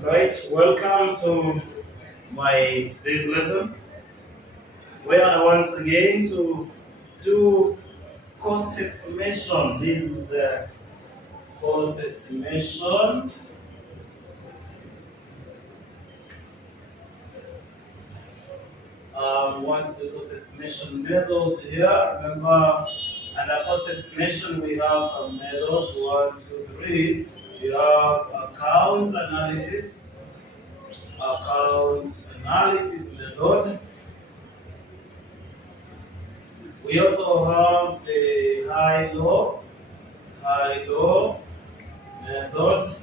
Right, welcome to my today's lesson where I want again to do cost estimation. This is the cost estimation. Want to do cost estimation method here. Remember, under cost estimation we have some methods. One, two, three. We have account analysis method. We also have the high-low method,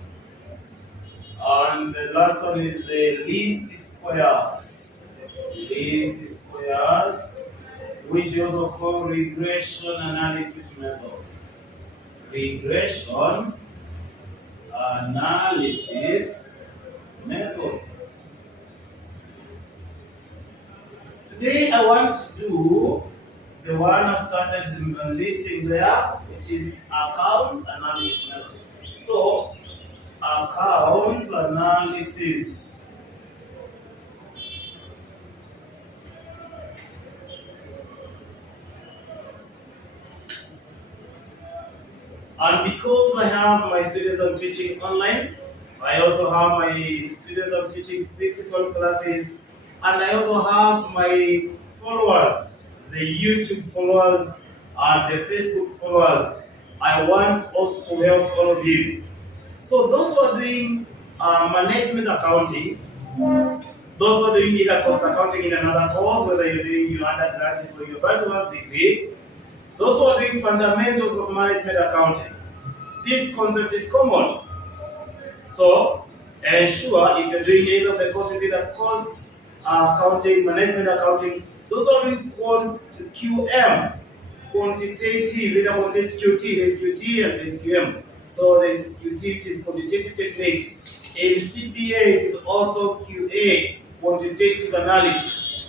and the last one is the least squares, which we also call regression analysis method. Regression analysis method. Today I want to do the one I've started listing there, which is account analysis method. So, account analysis. And because I have my students I'm teaching online, I also have my students I'm teaching physical classes, and I also have my followers, the YouTube followers and the Facebook followers. I want also to help all of you. So those who are doing management accounting, those who are doing either cost accounting in another course, whether you're doing your undergraduate or your bachelor's degree, those who are doing fundamentals of management accounting, this concept is common. So ensure if you're doing either of the courses, either costs accounting, management accounting, those are doing QM, quantitative, either quantitative QT, there's QT and there's QM. So there's QT, it is quantitative techniques. In CPA, it is also QA, quantitative analysis,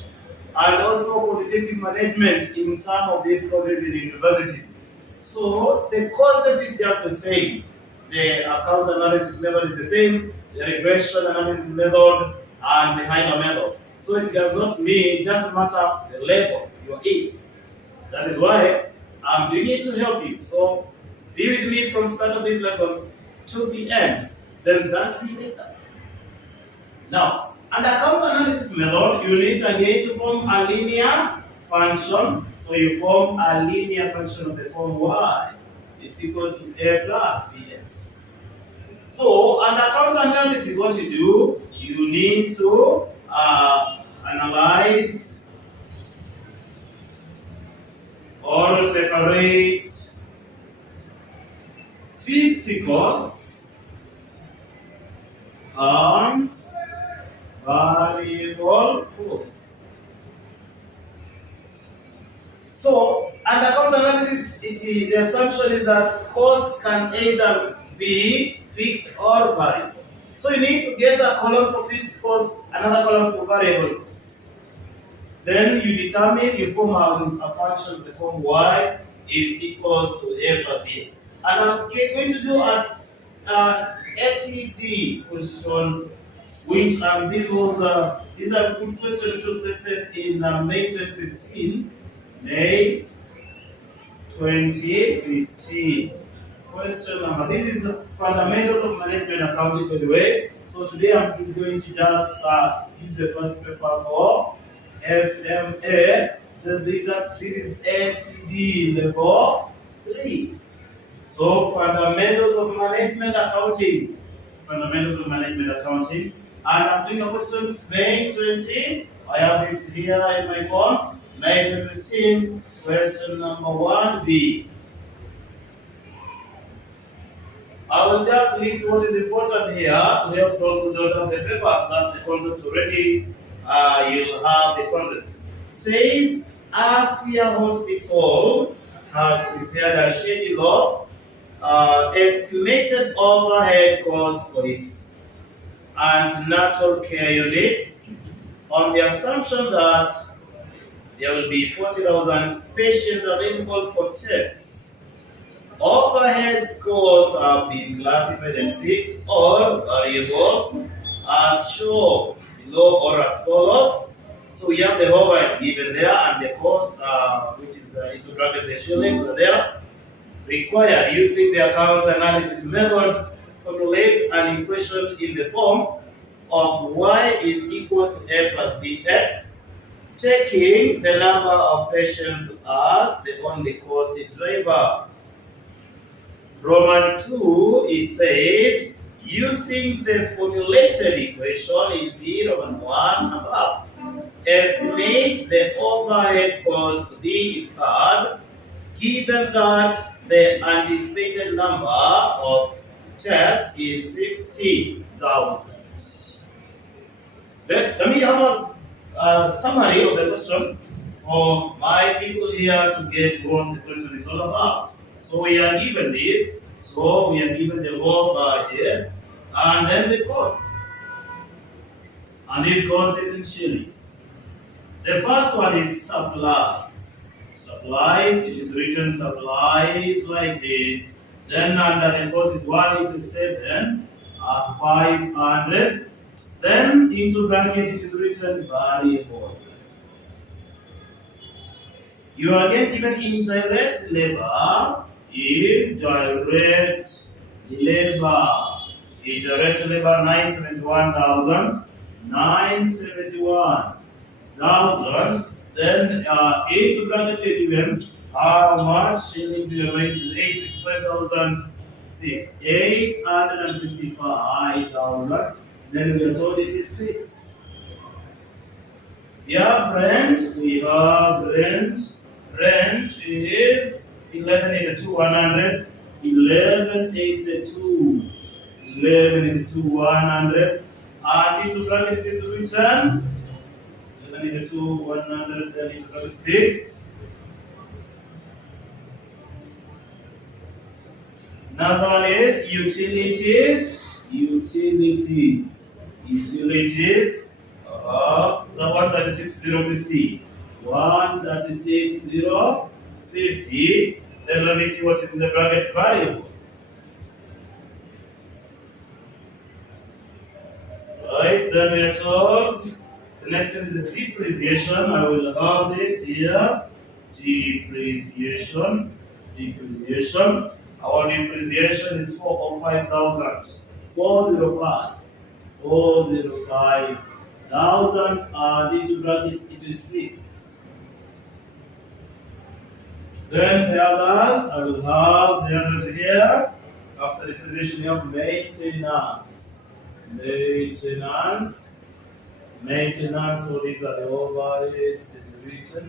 and also quantitative management in some of these courses in universities. So the concept is just the same. The account analysis method is the same, the regression analysis method, and the HIMA method. So it does not mean, it doesn't matter the level you're in. That is why I'm doing it to help you. So be with me from start of this lesson to the end. Then thank me later. Now, under account analysis method, you need again to form a linear function. So you form a linear function of the form y is equals to a plus bx. So under account analysis, what you do, you need to analyze or separate fixed costs and variable costs. So, under account analysis, the assumption is that costs can either be fixed or variable. So you need to get a column for fixed costs, another column for variable costs. Then you form a function of the form y is equals to a plus bx. And I'm going to do a ATD question, which this is a good question which was tested in May 2015. May 2015. Question number. This is fundamentals of management accounting, by the way. So today I'm going to just use the first paper for FMA. This is ATD level 3. So fundamentals of management accounting. Fundamentals of management accounting. And I'm doing a question May 20. I have it here in my phone. May 2015, question number 1B. I will just list what is important here to help those who don't have the papers, that the concept already, you'll have the concept. Says, Afia Hospital has prepared a schedule of estimated overhead costs for its antenatal care units on the assumption that there will be 40,000 patients available for tests Overhead costs have been classified as fixed or variable as shown below or as follows. So we have the overhead given there and the costs, which is into bracket the shillings are there. Required using the account analysis method, formulate an equation in the form of y is equals to a plus bx, taking the number of patients as the only cost driver. Roman 2, it says, using the formulated equation in B Roman 1 above, estimate the overhead cost to be incurred given that the anticipated number of tests is 50,000. Let me have a summary of the question for my people here to get what the question is all about. So we are given this, so we are given the overhead and then the costs. And this cost is in shillings. The first one is supplies. Supplies, it is written supplies like this. Then under the cost is 187, 500. Then into bracket it is written variable. You are again given indirect labor. Indirect labor. Indirect labor 971,000. 971,000. Then into bracket you are given how much shillings you are going to 855,000 fixed. 855,000. Then we are told it is fixed. Yeah, rent. We have rent. Rent is 1182 100. 1182. 1182 100. And into bracket it is written 1182 100. Then into bracket fixed. Another one is utilities. Utilities. Utilities. The 136,050. 136,050. Then let me see what is in the bracket variable. Right, then we are told the next one is the depreciation. I will have it here. Depreciation. Depreciation. Our depreciation is 405,000. 405. 405,000 into brackets, it is fixed. Then the others, I will have the others here. After depreciation, you have maintenance. Maintenance. Maintenance, so these are the overheads, is written.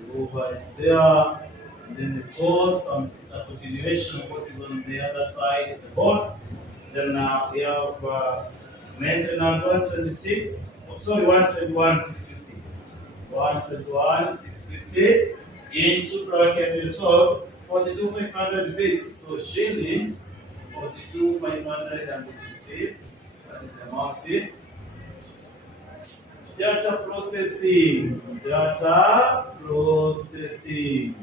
The overheads there. And then the cost, it's a continuation of what is on the other side of the board. Then we have maintenance 126, sorry, 121 650. 121 650 into bracket we told 42,500 fixed. So shillings 42,500 and it is fixed. That is the amount fixed. Data processing. Data processing.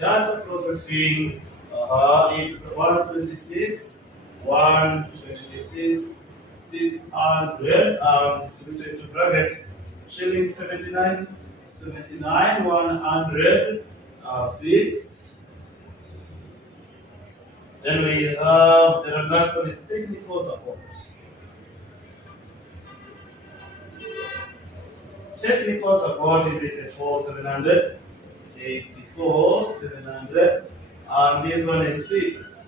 Data processing into 126. 126 600 it's written into bracket shillings 79 100 fixed. Then we have the last one is technical support. Technical support is 84,700 84,700 and this one is fixed.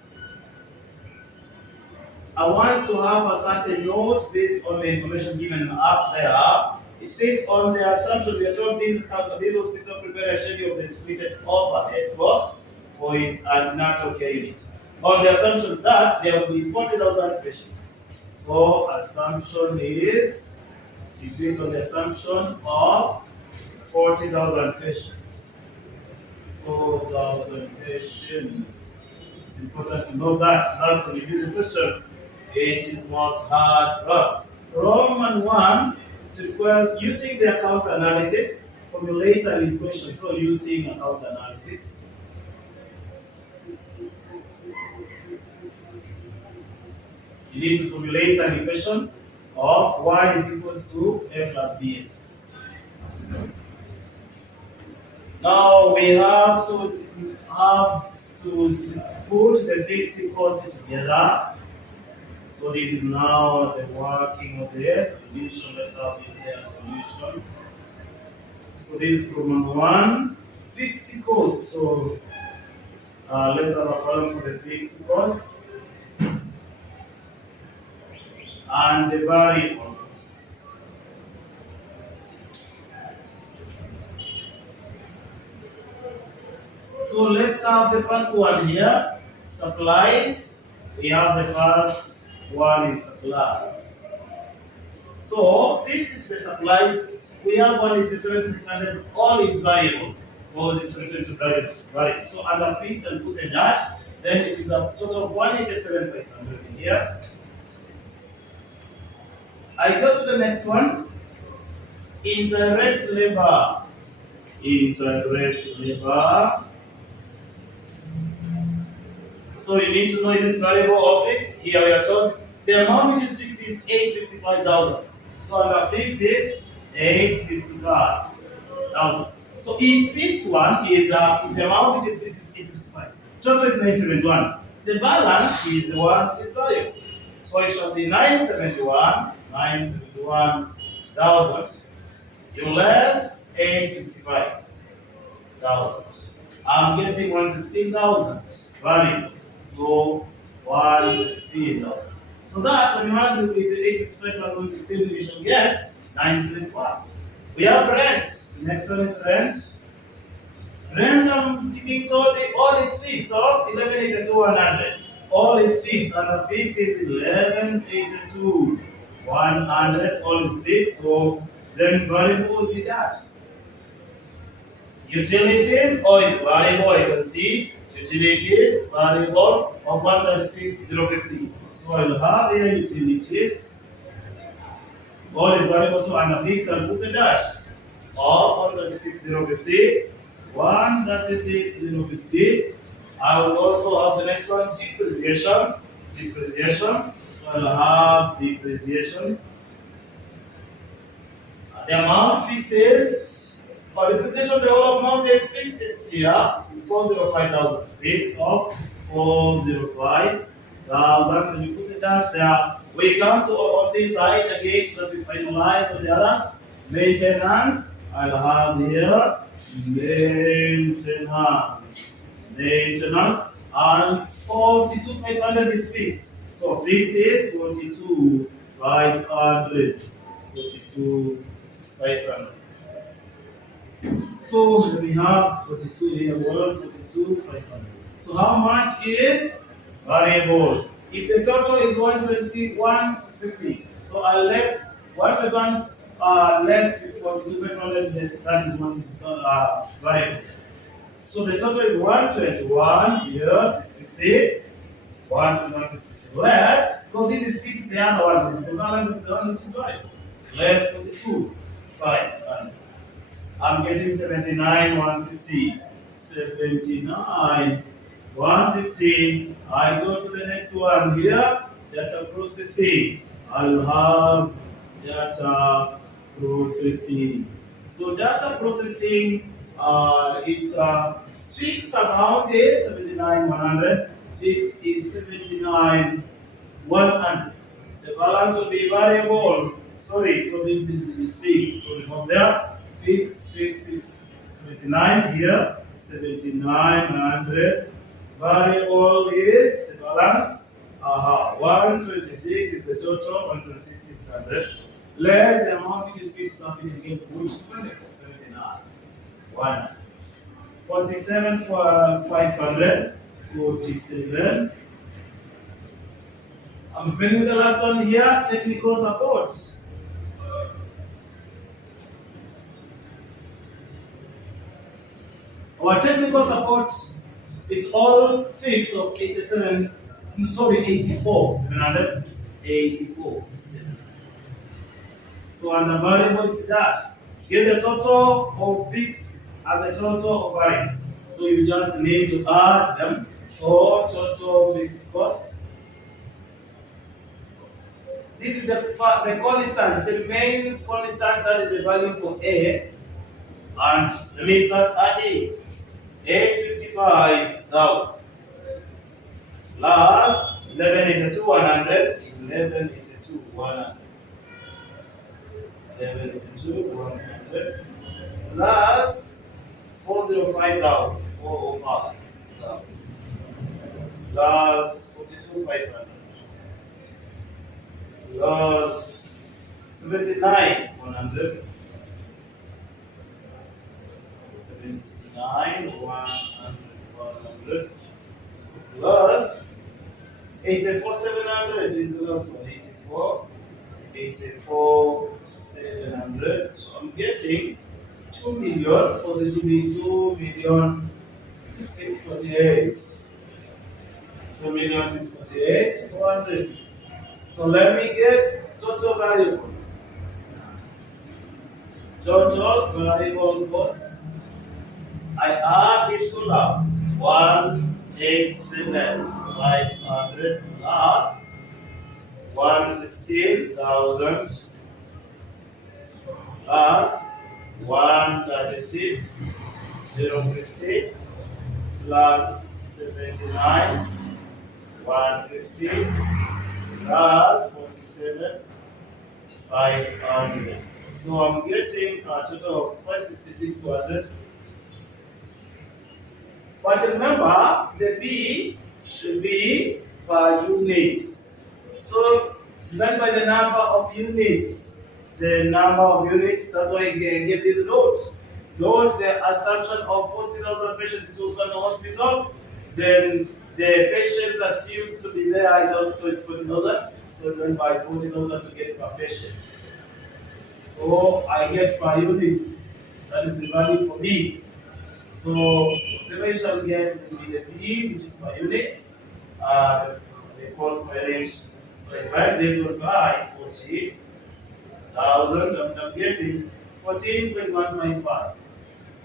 I want to have a certain note based on the information given up there. It says on the assumption we are told this hospital prepared a schedule of the estimated overhead cost for its antenatal care unit. On the assumption that there will be 40,000 patients. So assumption is, it is based on the assumption of 40,000 patients. So 1,000 patients. It's important to know that. Now when you do the question, it is not hard for us. Roman 1, it requires using the account analysis, formulate an equation. So using account analysis. You need to formulate an equation of y is equals to a plus bx. Now we have to put the fixed cost together. So this is now the working of the solution. Let's have the solution. So this is from number one, fixed cost. So let's have a column for the fixed costs and the variable costs. So let's have the first one here, supplies. We have the first one is supplies. So this is the supplies. We have 187,500, all is variable. Because it's written to variable. So under fixed and put a dash, then it is a total of 187,500 here. I go to the next one. Indirect labor. Indirect labor. So you need to know, is it variable or fixed? Here we are told the amount which is fixed is 855,000. So under fixed is 855,000. So if fixed one is the amount which is fixed is 855. Total is 971. The balance is the one which is variable. So it shall be 971,000 less 855,000. I'm getting 116,000 variable. So 116,000. So that when you add with 855 plus 116, you shall get 971. We have rent. The next one is rent. Rent, I'm being told all is fixed of 1182,100. All is fixed, and the fixed is 1182,100. All is fixed, so then variable will be that. Utilities, all is variable. I can see utilities variable of 136,050. So I will have here utilities. All is variable, so under fixed I'll put a dash of 136,050. 136,050. I will also have the next one, depreciation. Depreciation. So I'll have depreciation. The amount fixed is, for depreciation, the whole amount is fixed. It's here, 405,000. Fixed of 405,000. And you put a dash there. We come to on this side again that we finalize on the others. Maintenance. I'll have here maintenance. Maintenance. And 42,500 is fixed. So fixed is 42,500. 42,500. So we have 42 here, 42,500. So how much is variable? If the total is 121,650, so less 121 less 42,500, that is what is variable. So the total is 121 here, 650. 121,650 less, because this is fixed, the other one, the balance is the one which is variable. Less 42,500. I'm getting 79,150. 79,150. I go to the next one here. Data processing. I'll have data processing. So data processing, it's fixed amount is 79,100. Fixed is 79,100. The balance will be variable. Sorry, so this is fixed. So from there, fixed is 79 here, 79,100. Variable is the balance. 126 is the total, 126,600. Less the amount which is fixed starting again, which is 79. 1. 47 for 500. 47. I'm beginning with the last one here, technical support. Our technical support, it's all fixed of 84, 784. So under variable it's that. Get the total of fixed and the total of variable. So you just need to add them. So total fixed cost This is the constant. It remains constant. That is the value for A. And let me start adding. 855,000 plus 1182 100. 1182 100. 1182 100 plus 405,000. 405,000 plus 42,500 plus 79 100. 79 100 plus 84 700 is the last one. 84 700. So I'm getting 2 million. So this will be 2,648,000. 2,648,400. So let me get total variable. Total variable cost. I add this to up. 187,500 plus 116,000 plus 136,050 plus 79 150 plus 47,500. So I'm getting a total of 566,200. But remember, the B should be per units. So divide by the number of units. The number of units, that's why I gave this note. Note the assumption of 40,000 patients into Usana hospital. Then the patients assumed to be there in the hospital is 40,000. So divide by 40,000 to get per patient. So I get per units. That is the value for B. So whatever you shall get will be the B, which is per units, the cost per range. So I divide this one by 40,000. I'm getting 14.155.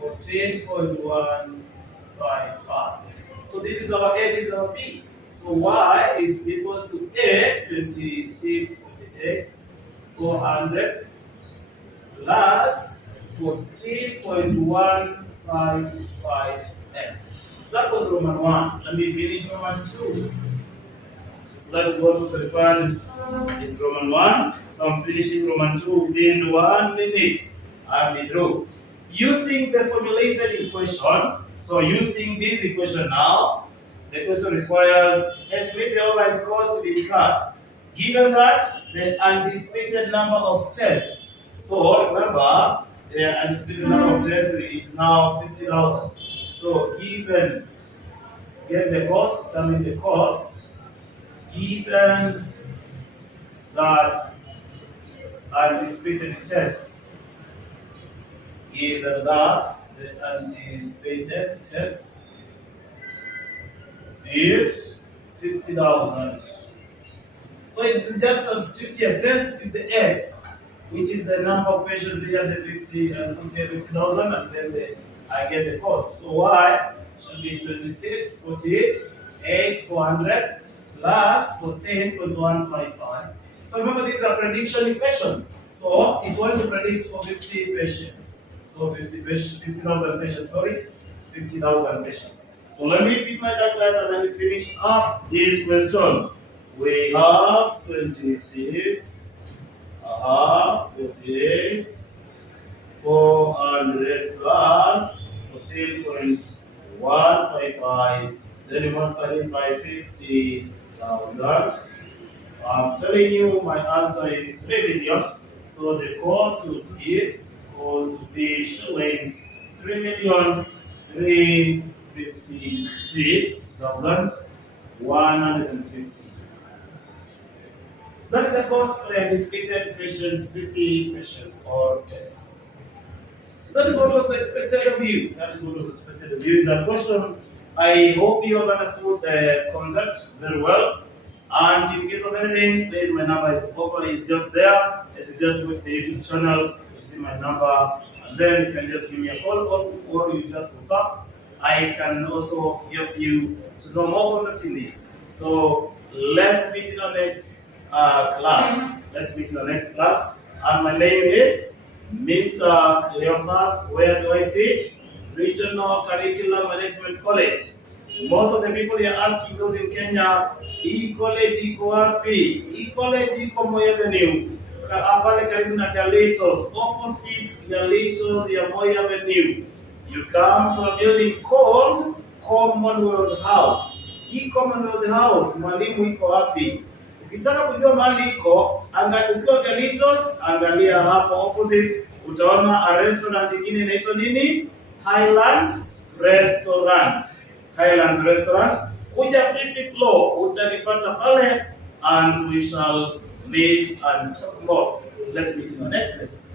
14.155. So this is our A, this is our B. So Y is equals to A 2648,400 plus 14.155x. So that was Roman 1. Let me finish Roman 2. So that is what was required in Roman 1. So I'm finishing Roman 2 within 1 minute. I'm withdraw. Using the formulated equation, so using this equation now, the question requires estimate the overall cost to be incurred. Given that the anticipated number of tests, so remember the anticipated number of tests is now 50,000. So given get the cost, determine the cost. Given that anticipated tests, given that the anticipated tests is 50,000. So it just substitute here. Test is the X, which is the number of patients here, the 50 and put here 50,000, and then I get the cost. So Y should be 2648,400 plus 14.155. So remember, this is a prediction equation. So it wants to predict for 50 patients. So 50,000 patients, sorry, 50,000 patients. So let me pick my calculator and let me finish up this question. We have 26, 48, 400 plus 14.155. Then you multiply this by 50,000. I'm telling you, my answer is 3 million. So the cost to be shillings 3,356,150. That is the cost for the anticipated patients, 50 patients or tests. So that is what was expected of you. That is what was expected of you in that question. I hope you have understood the concept very well. And in case of anything, please, my number is just there. It's just with the YouTube channel. You see my number, and then you can just give me a call or you just WhatsApp. I can also help you to know more concept in this. So let's meet in our next class. Let's meet in the next class. And my name is Mr. Cleophas. Where do I teach? Regional Curriculum Management College. Most of the people they are asking those in Kenya, college iko wapi? College iko Moi Avenue. Pale karibu na Galitos, opposite Galitos ya Moi Avenue. You come to a building called Commonwealth House. Commonwealth House, mwalimu iko wapi? Ukitaka kujua mahali iko, ukiwa Galitos, angalia hapo opposite, utaona a restaurant nyingine inaitwa nini? Highlands Restaurant. Highlands Restaurant. Kuja 50th floor, utanipata pale, and we shall meet and talk more. Let's meet in the next lesson.